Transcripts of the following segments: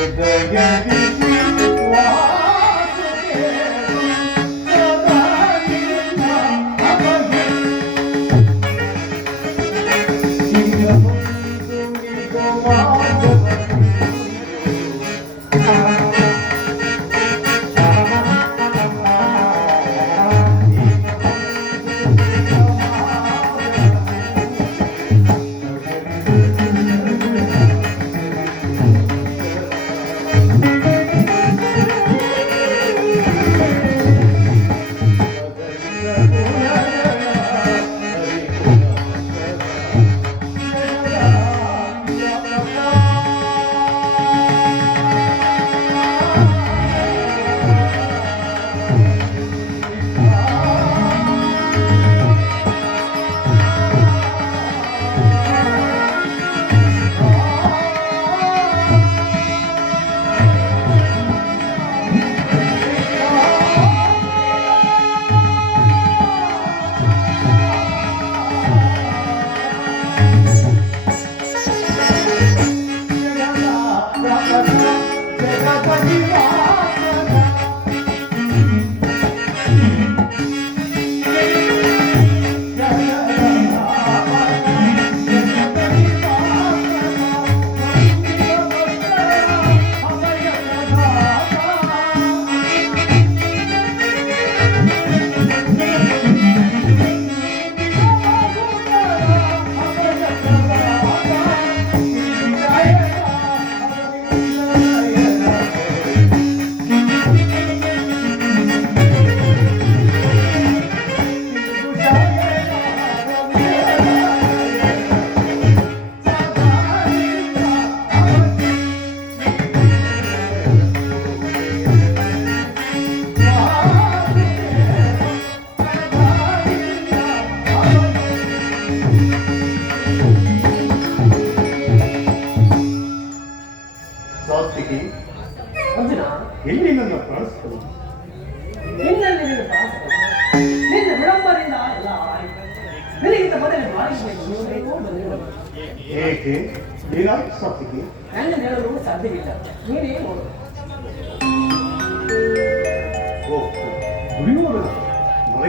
ಜಗದಿಸಿ ವಾಸುದೇವ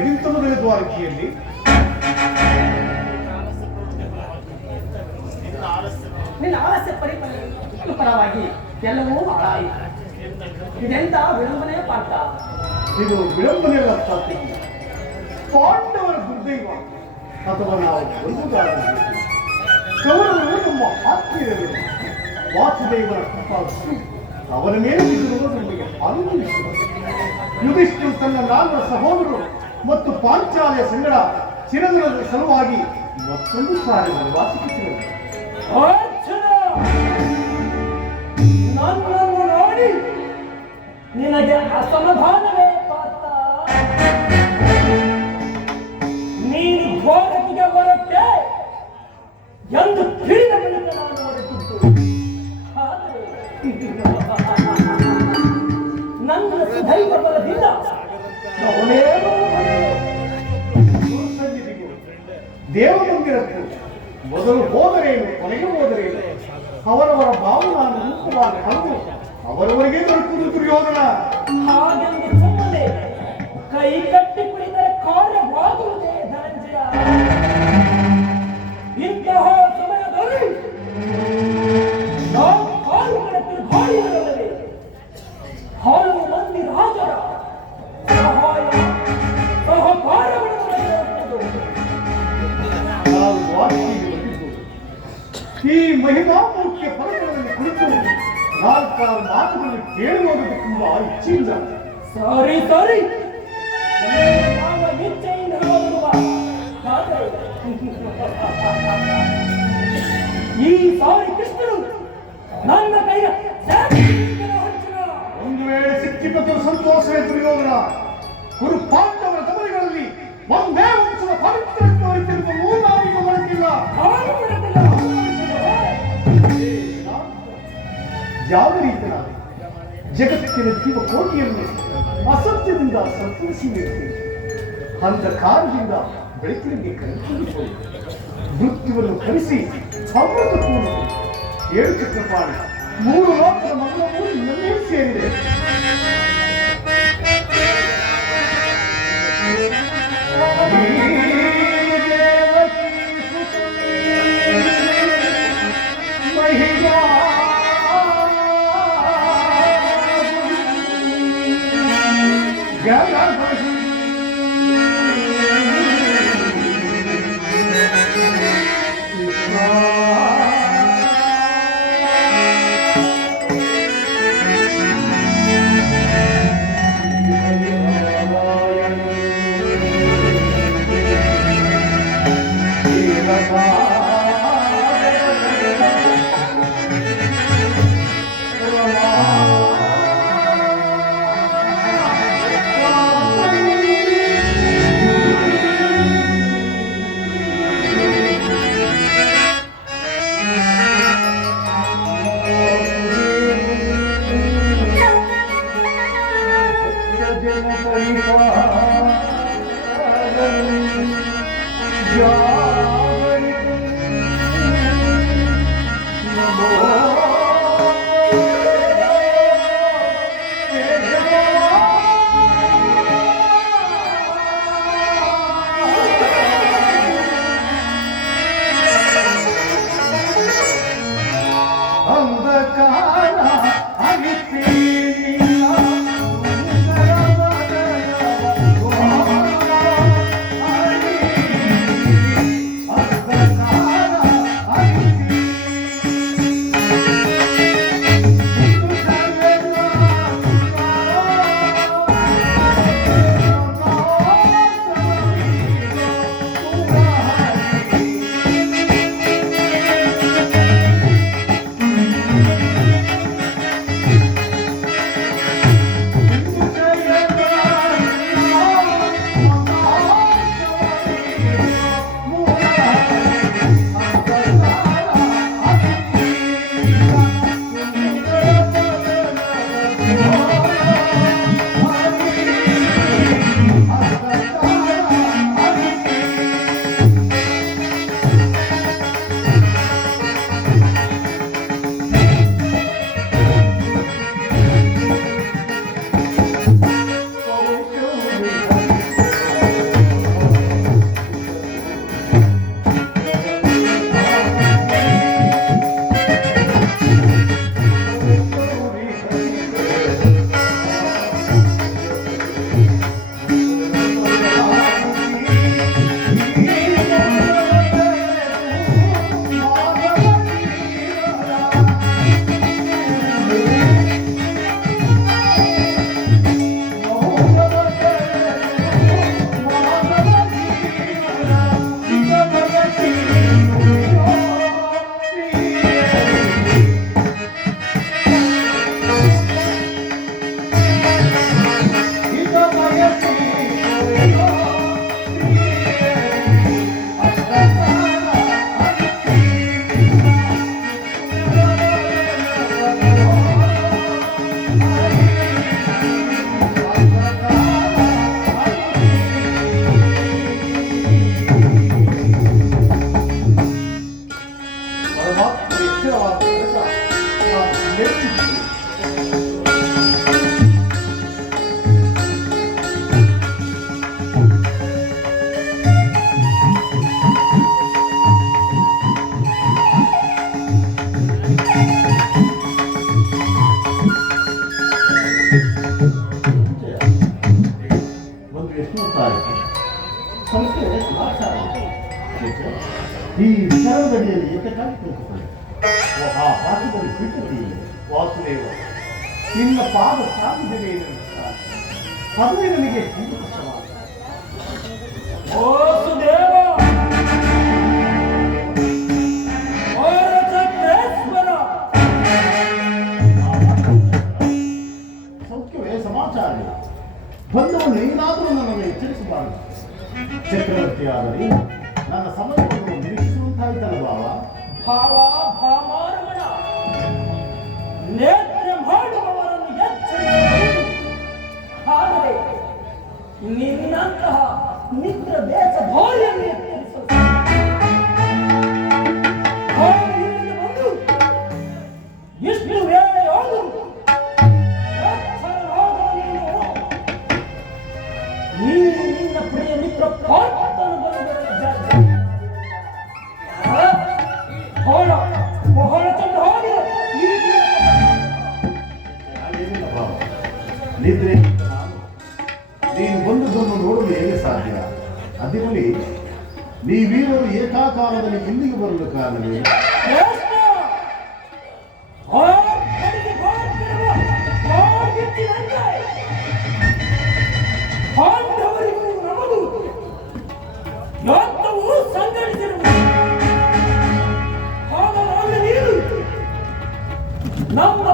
ನನಗಿಂತ ಮೊದಲ ದ್ವಾರಕೆಯಲ್ಲಿ ನಿನ್ನ ಆಲಸ್ಯ ಪರಿಪರಿ ಪರವಾಗಿ ಎಲ್ಲವೂ ಹಾಳಾಯಿತು ಇದೆಂತ ವಿಳಂಬನೆಯ ಪಾಠ? ಇದು ವಿಳಂಬನೆಯ ಸಾತ್ವಿಕಿ ಪಾಂಡವರ ದುರ್ದೈವ. ಅಥವಾ ನಾವು ಬಂಧುಗಾರರು ಕೌರವರು ನಮ್ಮ ಆತ್ಮೀಯರು. ವಾಸುದೇವರ ಕೃಪಾದೃಷ್ಟಿ ಅವರ ಮೇಲೆ ಬಿದ್ದಿರುವುದು ನಮಗೆ ಆನಂದಿಸಿದೆ ಯುಧಿಷ್ಠಿರು ತನ್ನ ನಾಲ್ವರ ಸಹೋದರರು ಮತ್ತು ಪಾಂಚಾಲಯ ಸಂಗಡ ಚಿರದಿನದ ಸಲುವಾಗಿ ಮತ್ತೊಂದು ಸಾರಿ ವನವಾಸಕ್ಕೆ ನನ್ನನ್ನು ನೋಡಿ ನಿನಗೆ ಅಸಮಾಧಾನವೇ ಪಾತ್ರ ನೀನು ದ್ವಾರಕೆಗೆ ಬರುತ್ತೆ ಎಂದು ತಿಳಿದ ಬಳಿಕ ನಾನು ಹೊರಟಿದ್ದು. ನನ್ನ ಸುದೈವ ಬಲದಿಂದ ದೇವಮಂದಿರಕ್ಕೂ ಮೊದಲು ಹೋದರೇನು ಕೊನೆಗೆ ಹೋದರೇನು? ಅವರವರ ಭಾವನಾನು ರೂಪವಾಗಿ ಕಂಡು ಅವರವರಿಗೆ ದೊರಕುವುದು ದುರ್ಯೋಧನ. ಕೈ ಕಟ್ಟಿ ಈ ಸಾರಿ ಕೃಷ್ಣನು ನನ್ನ ಕೈಯ ಒಂದು ವೇಳೆ ಸಿಕ್ಕಿಪತ್ತು ಸಂತೋಷವೇ ದುರ್ಯೋಧನ ಗುರು ಪಾಂಡವರ ತಮರಿಗಳಲ್ಲಿ ಒಂದೇ ವಂಶದ ಪವಿತ್ರತ್ವ ಅರಿತಿರುವುದು ನಾವೀಗ ಬಳಸಿಲ್ಲ ಯಾವ ರೀತಿಯಾದ ಜಗತ್ತಿನ ಜೀವ ಕೋಟಿಯನ್ನು ಅಸತ್ಯದಿಂದ ಸಂತರಿಸಿ ನಿಲ್ತೀನಿ ಅಂಧಕಾರದಿಂದ ಬೆಳಕಿಗೆ ಕರೆದುಕೊಂಡು ಮೃತ್ಯುವನ್ನು ಕರೆಸಿ ಸಮೃದ್ಧ ಕೂಡು ಏಳು ಚಕ್ರಪಾಣಿ ಮೂರು ಲೋಕದ ಮಗಳ ಮೂರು ಸೇರಿದೆ ಪಾದ ಸಾಧಿಸಿದೆ ಅದುವೇ ನನಗೆ ತುಂಬ ಕಷ್ಟವಾದ ಸೌಖ್ಯವೇ ಸಮಾಚಾರ. ಬಂದವನು ಏನಾದರೂ ನನ್ನನ್ನು ಎಚ್ಚರಿಸಬಾರದು. ಚಕ್ರವರ್ತಿ ಆಗಲಿ ನನ್ನ ಸಮಯವನ್ನು ನಿರೀಕ್ಷಿಸುವಂತಾಯ್ತಲ್ಲ ಭಾವ ಭಾವ ನಿನ್ನಂತಹ ಮಿತ್ರ ದೇಶ ಭಾರ್ಯನ್ನು ಇಲ್ಲಿಗೆ ಬಂದು ಎಷ್ಟು ಪ್ರಿಯ ಮಿತ್ರ ನಮ್ಮ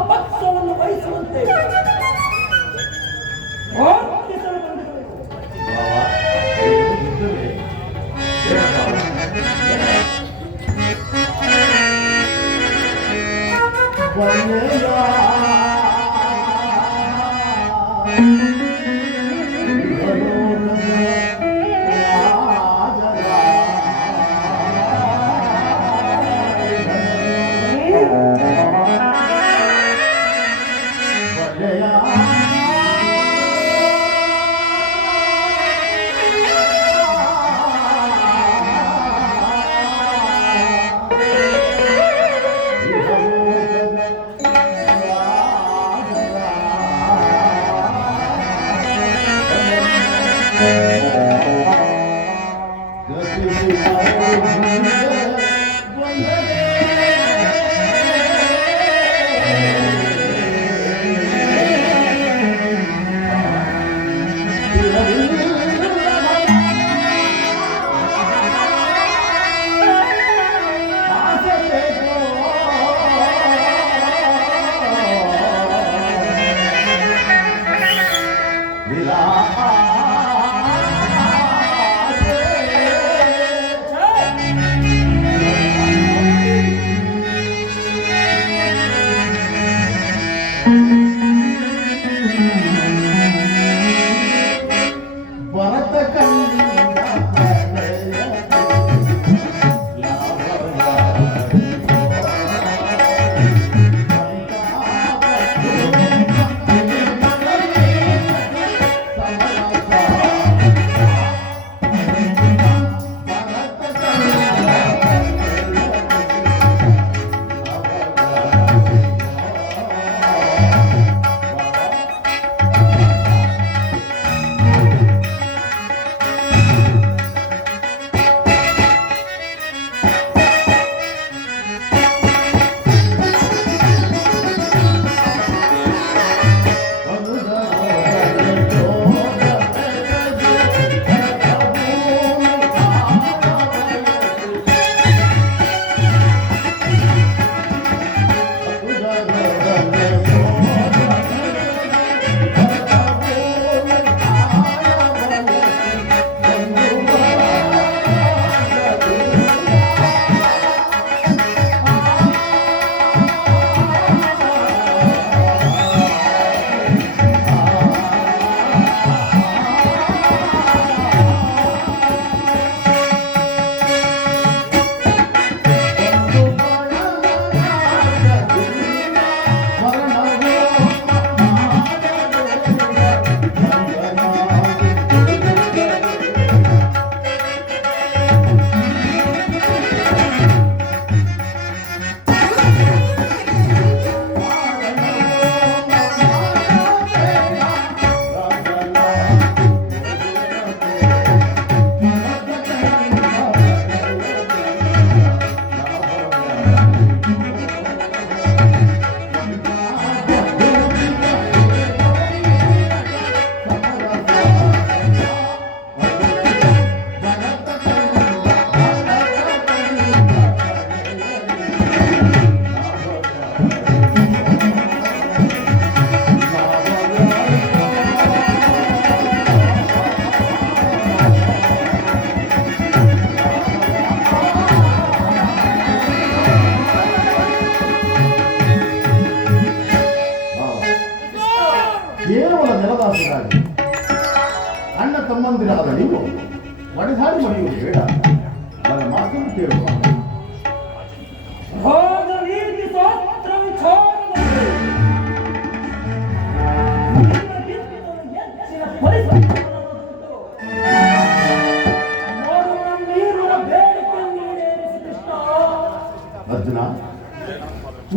ಅರ್ಜುನ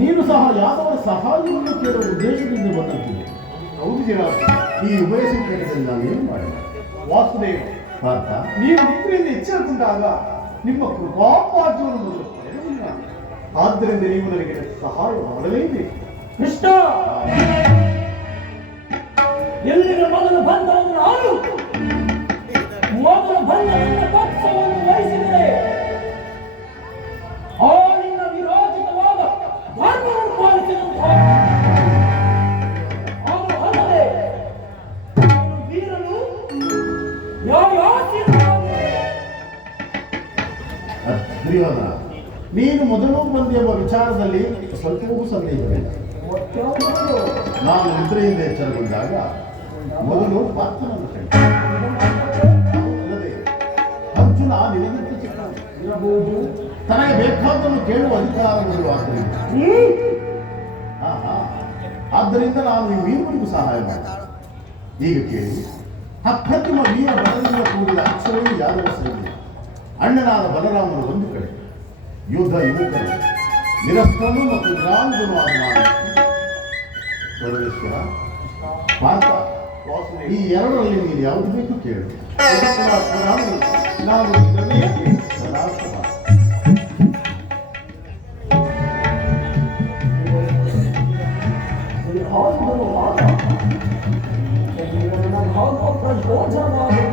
ನೀನು ಸಹ ಯಾದವರ ಸಹಾಯವನ್ನು ಕೇಳುವ ಉದ್ದೇಶದಿಂದ ಬಂದಂತಿದೆ ಹೌದು ಜನ ಈ ಉಭಯ ಸಂಕಟದಲ್ಲಿ ನಾನು ಏನು ಮಾಡಿಲ್ಲ? ವಾಸುದೇವ ಅರ್ಥ ನೀವು ನಿದ್ರೆಯಿಂದ ಎಚ್ಚರಗೊಂಡಾಗ ನಿಮ್ಮ ಕೃಪಾಪಾರ್ಜವನ್ನು. ಆದ್ದರಿಂದ ನೀವು ನನಗೆ ಸಹಾಯ ಮಾಡಲೇಬೇಕು ಕೃಷ್ಣ! ಎಲ್ಲಿನ ಮೊದಲು ಬಂದವನು ನಾನು ಮೊದಲು ಬಂದ ಪಕ್ಷವನ್ನು ವಹಿಸಿದರೆ ಆ ದುರ್ಯೋಧನ ನೀನು ಮೊದಲು ಬಂದೆಂಬ ವಿಚಾರದಲ್ಲಿ ಸ್ವಲ್ಪವೂ ಸಂದೇಹವಿಲ್ಲ ಒಟ್ಟೊಂದು ನಾನು ನಿದ್ರೆಯಿಂದ ಎಚ್ಚರಗೊಂಡಾಗ ಮೊದಲು ಪಾತ್ರನನ್ನು ಅಲ್ಲದೆ ಅರ್ಜುನ ನಿನಗಿಂತ. ಇರಬಹುದು. ತನಗೆ ಬೇಕಾದನ್ನು ಕೇಳುವ ಅಧಿಕಾರಗಳು ಆದ್ದರಿಂದ. ಆದ್ದರಿಂದ ನಾನು ಈ ವೀರನಿಗೂ ಸಹಾಯ ಮಾಡ್ತೀನಿ. ಈಗ ಕೇಳಿ ಅಪ್ರತಿಮ ವೀರ ಬಲದಿಂದ ಕೂಡಿದ ಅಕ್ಷರವೇ ಯಾರು ಸೈನ್ಯ ಅಣ್ಣನಾದ ಬಲರಾಮನು ಒಂದು ಕಡೆ. ಯುದ್ಧ ಯುವಕರು ನಿರಸ್ತನು ಮತ್ತು ನಿರಾಂಗನು ಆದ ಈ ಎರಡರಲ್ಲಿ ನೀನು ಯಾವುದು ಬೇಕು ಕೇಳು. ನಾನು ಹೌದು ಸದಾ ಸದಾ. ಯಾವುದನ್ನು